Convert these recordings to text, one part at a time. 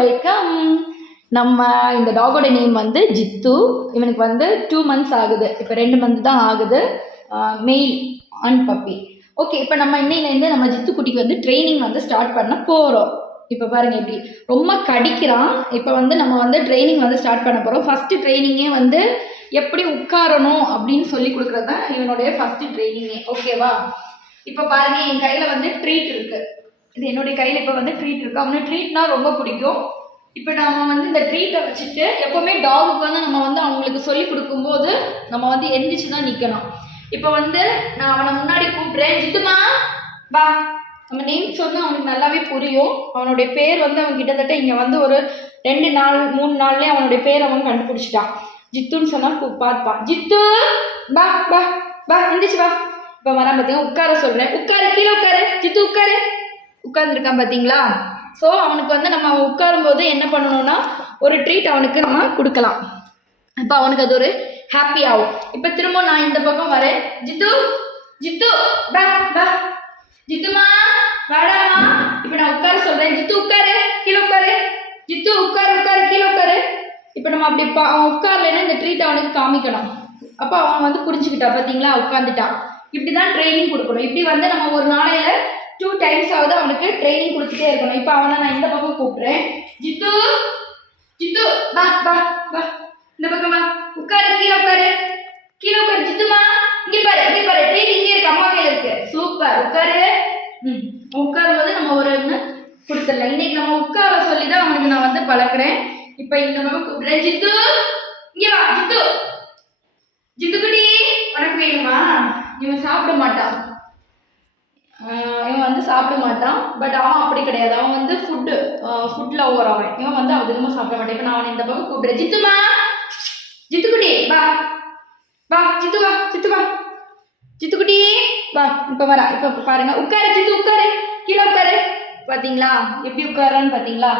Welcome. நம்ம இந்த டாகோட name வந்து ஜித்து. இவனுக்கு வந்து 2 months ஆகுது. இப்போ 2 month தான் ஆகுது. மெயில் ஆண் பப்பி. ஓகே, இப்போ நம்ம இன்னையிலேருந்து நம்ம ஜித்து குட்டிக்கு வந்து ட்ரைனிங் வந்து ஸ்டார்ட் பண்ண போகிறோம். இப்போ பாருங்க எப்படி ரொம்ப கடிக்கிறான். இப்போ வந்து நம்ம வந்து ட்ரைனிங் வந்து ஸ்டார்ட் பண்ண போகிறோம். ஃபஸ்ட்டு ட்ரைனிங்கே வந்து எப்படி உட்காரணும் அப்படின்னு சொல்லி கொடுக்குறது தான் இவனுடைய ஃபஸ்ட்டு ட்ரைனிங்கே. ஓகேவா? இப்போ பாருங்க, என் கையில் வந்து ட்ரீட் இருக்குது. இது என்னுடைய கையில் இப்போ வந்து ட்ரீட் இருக்குது. அவனுக்கு ட்ரீட்னா ரொம்ப பிடிக்கும். இப்போ நம்ம வந்து இந்த ட்ரீட்டை வச்சுட்டு எப்போவுமே டாகுக்கு வந்து நம்ம வந்து அவங்களுக்கு சொல்லி கொடுக்கும்போது நம்ம வந்து எந்திரிச்சு தான் நிற்கணும். இப்போ வந்து நான் அவனை முன்னாடி கூப்பிட்றேன். ஜித்துமா வா. நம்ம நேம் சொன்னால் அவனுக்கு நல்லாவே புரியும். அவனுடைய பேர் வந்து அவன் கிட்டத்தட்ட இங்கே வந்து ஒரு 2 நாள் 3 நாள்லேயே அவனுடைய பேர் அவன் கண்டுபிடிச்சிட்டான். ஜித்துன்னு சொன்னால் பார்ப்பான். ஜித்து வா வா வா, எந்திரிச்சு வா. இப்போ வரான் பார்த்தீங்கன்னா உட்கார சொல்கிறேன். உட்காரு, கீழே உட்காரு. ஜித்து உட்காரு. உட்காந்துருக்கான் பார்த்தீங்களா? ஸோ அவனுக்கு வந்து நம்ம உட்காரும்போது என்ன பண்ணணும்னா ஒரு ட்ரீட் அவனுக்கு நம்ம கொடுக்கலாம். இப்போ அவனுக்கு அது ஒரு ஹாப்பி ஆகும். இப்போ திரும்ப நான் இந்த பக்கம் வரேன். ஜித்து ஜித்து பா பா. ஜித்துமா வாடாமா. இப்போ நான் உட்கார சொல்கிறேன். ஜித்து உட்காரு, கீழே உட்காரு. ஜித்து உட்காரு உட்காரு, கீழே உட்காரு. இப்போ நம்ம அப்படி அவன் உட்காரலைன்னா இந்த ட்ரீட் அவனுக்கு காமிக்கணும். அப்போ அவன் வந்து புரிஞ்சுக்கிட்டான் பார்த்தீங்களா, உட்காந்துட்டான். இப்படி தான் ட்ரைனிங் கொடுக்கணும். இப்படி வந்து நம்ம ஒரு நாளையில் 2 times ஆகுது அவனுக்கு ட்ரைனிங் கொடுத்துட்டே இருக்கணும். இப்போ அவனை நான் இந்த பக்கம் கூப்பிட்றேன். ஜித்து ஜித்து வா வா வா, இந்த பக்கம் வா. உட்காரு, கீழே உட்காரு, கீழே உட்காரு. ஜித்துமா இங்கே பாரு, இங்கே பாரு. ட்ரீட் இங்கே இருக்கு, அம்மா கையில் இருக்கு. சூப்பர், உட்காரு. உட்காரும் போது நம்ம ஒரு கொடுத்துடலாம். இன்னைக்கு நம்ம உட்கார சொல்லி தான் அவனுக்கு நான் வந்து பழக்கிறேன். இப்போ இந்த பக்கம் கூப்பிட்றேன். ஜித்து இங்கே வா. ஜித்து ஜித்துக்குட்டி உனக்கு வேணுமா? இவன் சாப்பிட மாட்டான். இவன் வந்து சாப்பிட மாட்டான். பட் அவன் அப்படி கிடையாது. அவன் வந்து ஃபுட்டில் ஓவர் அவன். இவன் வந்து அதிகமாக சாப்பிட மாட்டான். இப்போ நான் அவனை இந்த பக்கம் கூப்பிடுறேன். ஜித்துமா ஜித்துக்குட்டி வா வா. ஜித்து வா, ஜித்து வா. ஜித்துக்குட்டி வா. இப்போ வரா. இப்போ பாருங்க, உட்காரு ஜித்து, உட்காரு, கீழே உட்காரு. பார்த்தீங்களா எப்படி உட்காரான்னு பார்த்தீங்களா?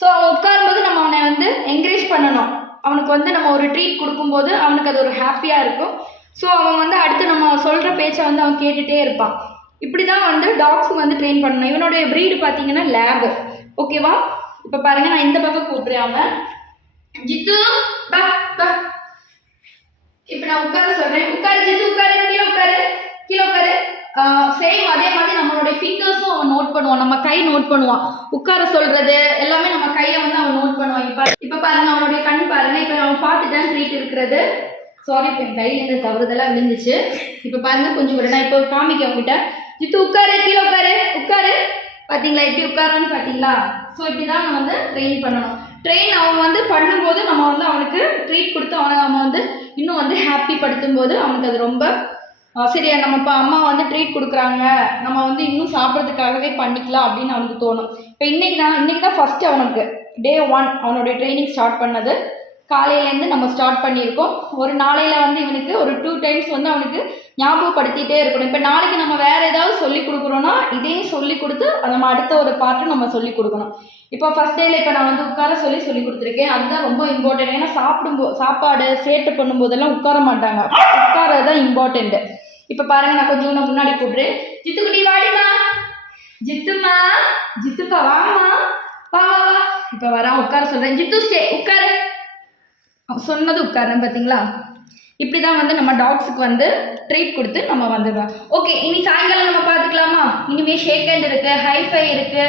ஸோ அவன் உட்காரும்போது நம்ம அவனை வந்து என்கரேஜ் பண்ணணும். அவனுக்கு வந்து நம்ம ஒரு ட்ரீட் கொடுக்கும்போது அவனுக்கு அது ஒரு ஹாப்பியாக இருக்கும். ஸோ அவன் வந்து அடுத்து நம்ம சொல்கிற பேச்சை வந்து அவன் கேட்டுகிட்டே இருப்பான். இப்படி தான் வந்து டாக்ஸுக்கு வந்து ட்ரெயின் பண்ணணும். இவனுடைய ப்ரீடு பார்த்தீங்கன்னா லேபு. ஓகேவா? இப்போ பாருங்கள், நான் இந்த பக்கம் கூப்பிட்றேன். அவன் ஜித்து பா பா. இப்போ நான் உட்கார சொல்கிறேன். உட்காரு ஜித்து, உட்காரு, கீழே உட்காரு, கீழே உட்காரு. சேம் அதே மாதிரி நம்மளுடைய ஃபிங்கர்ஸும் அவன் நோட் பண்ணுவான். நம்ம கை நோட் பண்ணுவான். உட்கார சொல்கிறது எல்லாமே நம்ம கையை வந்து அவன் நோட் பண்ணுவான். இப்போ பாருங்கள், அவனுடைய கண் பாருங்கள். இப்போ அவன் பார்த்துட்டான் ட்ரீட் இருக்கிறது. சாரி, இப்போ என் கையிலேருந்து தவறுதெல்லாம் விழுந்துச்சு. இப்போ பாருங்கள், கொஞ்சம் கூட நான் இப்போ காமிக்க அவங்ககிட்ட. ஜித்து உட்காரு, கீழே உட்காரு, உட்காரு. பார்த்தீங்களா எப்படி உட்காரான்னு பார்த்தீங்களா? ஸோ இப்படி தான் நம்ம வந்து ட்ரெயின் பண்ணணும். அவன் வந்து பண்ணும்போது நம்ம வந்து அவனுக்கு ட்ரீட் கொடுத்து அவனை வந்து இன்னும் வந்து ஹாப்பி படுத்தும் போது அவனுக்கு அது ரொம்ப சரியா, நம்ம இப்போ அம்மா வந்து ட்ரீட் கொடுக்குறாங்க, நம்ம வந்து இன்னும் சாப்பிட்றதுக்காகவே பண்ணிக்கலாம் அப்படின்னு அவனுக்கு தோணும். இப்போ இன்றைக்கி தான் ஃபஸ்ட்டு அவனுக்கு Day 1 அவனுடைய ட்ரைனிங் ஸ்டார்ட் பண்ணது. காலையிலேருந்து நம்ம ஸ்டார்ட் பண்ணியிருக்கோம். ஒரு நாளையில் வந்து இவனுக்கு ஒரு 2 times வந்து அவனுக்கு ஞாபகப்படுத்திகிட்டே இருக்கணும். இப்போ நாளைக்கு நம்ம வேறு ஏதாவது சொல்லி கொடுக்குறோன்னா இதையும் சொல்லி கொடுத்து நம்ம அடுத்த ஒரு பார்ட்டும் நம்ம சொல்லி கொடுக்கணும். இப்போ ஃபஸ்ட் டேயில் இப்போ நான் வந்து உட்கார சொல்லி கொடுத்துருக்கேன். அதுதான் ரொம்ப இம்பார்ட்டன்ட். ஏன்னா சாப்பாடு சேட்டை பண்ணும்போதெல்லாம் உட்கார மாட்டாங்க. உட்காரது தான் இம்பார்ட்டண்ட்டு. இப்போ பாருங்கள், நான் கொஞ்சம் முன்னாடி கூப்பிட்றேன். ஜித்துக்குட்டி வாடிமா. ஜித்துமா ஜித்துப்பா வாமா வா வா வா. இப்போ வரான், உட்கார சொல்கிறேன். ஜித்து ஸ்டே, உட்காரு. சொன்னது உட்காரன் பார்த்தீங்களா? இப்படி தான் வந்து நம்ம டாக்ஸுக்கு வந்து ட்ரீட் கொடுத்து நம்ம வந்துடுறோம். ஓகே, இனி சாயங்காலம் நம்ம பார்த்துக்கலாமா? இனிமேல் ஷேக் ஹேண்ட் இருக்குது, ஹைஃபை இருக்குது.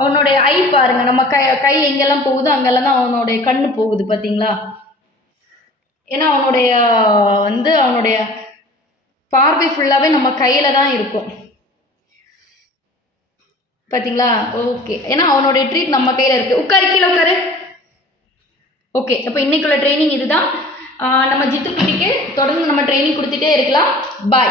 அவனுடைய ஐ பாருங்கள், நம்ம கை எங்கெல்லாம் போகுதோ அங்கெல்லாம் தான் அவனுடைய கண்ணு போகுது பார்த்தீங்களா? ஏன்னா அவனுடைய பார்வை ஃபுல்லாகவே நம்ம கையில் தான் இருக்கும் பார்த்தீங்களா? ஓகே, ஏன்னா அவனுடைய ட்ரீட் நம்ம கையில் இருக்குது. உட்காரு, கீழே உட்காரு. ஓகே, அப்போ இன்றைக்குள்ள ட்ரைனிங் இதுதான். நம்ம ஜித்து குட்டிக்கு தொடர்ந்து நம்ம ட்ரைனிங் கொடுத்துட்டே இருக்கலாம். பாய்.